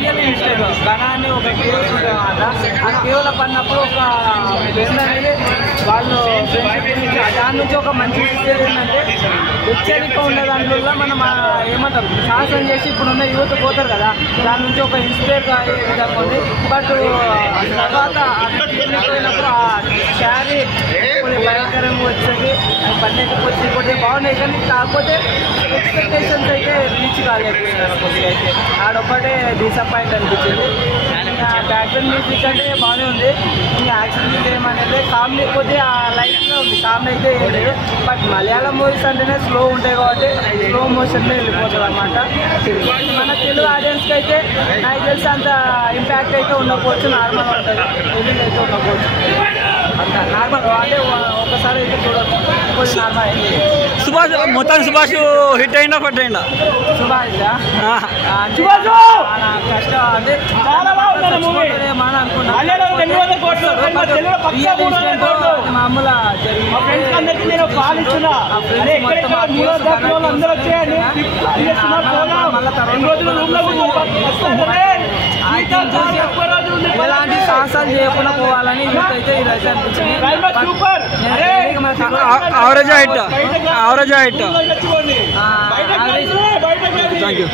Real mistake ఘనాన్ని ఒక cave అన్నమాట. ఆ కేవ్లో పడినప్పుడు ఒక ఫ్రెండ్ అనేది వాళ్ళు దాని నుంచి ఒక మంచి మిస్టేక్ ఏంటంటే హెచ్చరిక ఉండే దాంట్లో మనం ఏమంటాం సాహసం చేసి ఇప్పుడున్న యూత్ పోతారు కదా, దాని నుంచి ఒక ఇన్స్పైర్ అయ్యే విధంగా ఉంది. బట్ తర్వాత పోయినప్పుడు ఆ శారీ కొంచెం భయంకరంగా వచ్చేది, పన్నెండు కొద్దిగా బాగున్నాయి కానీ కాకపోతే ఎక్స్పెక్టేషన్స్ అయితే రీచ్ కాలేకపోయినారు. కొద్దిగా అయితే ఆడొక్కటే డిసప్పాయింట్ అనిపించింది. బ్యాక్గ్రౌండ్ మ్యూజిక్ అంటే బాగానే ఉంది, ఇంకా యాక్షన్ ఏమనేది కామెడీ కొద్దిగా లైట్గా ఉంది, కామెడీ అయితే ఏం లేదు. బట్ మలయాళం మూవీస్ అంటేనే స్లో ఉంటాయి కాబట్టి స్లో మోషన్లో వెళ్ళిపోతుంది అన్నమాట. మన తెలుగు ఆడియన్స్కి అయితే నాకు తెలిసి అంత ఇంపాక్ట్ అయితే ఉండకపోవచ్చు, నార్మల్గా ఉంటుంది, ఎదిల్ అయితే ఉండకపోవచ్చు, అంత నార్మల్ అంటే ఒకసారి అయితే చూడవచ్చు, కొంచెం నార్మల్ అయింది. సుభాష్ మొత్తం సుభాష్ హిట్ అయిందా ఫట్ అయిందా? సుభాష్ కష్టం అంటే మన అనుకున్నా మామూలు ఎలాంటి సాహసాలు చేయకుండా పోవాలని అయితే ఇదైతే అనిపించింది. Average hit. Thank you.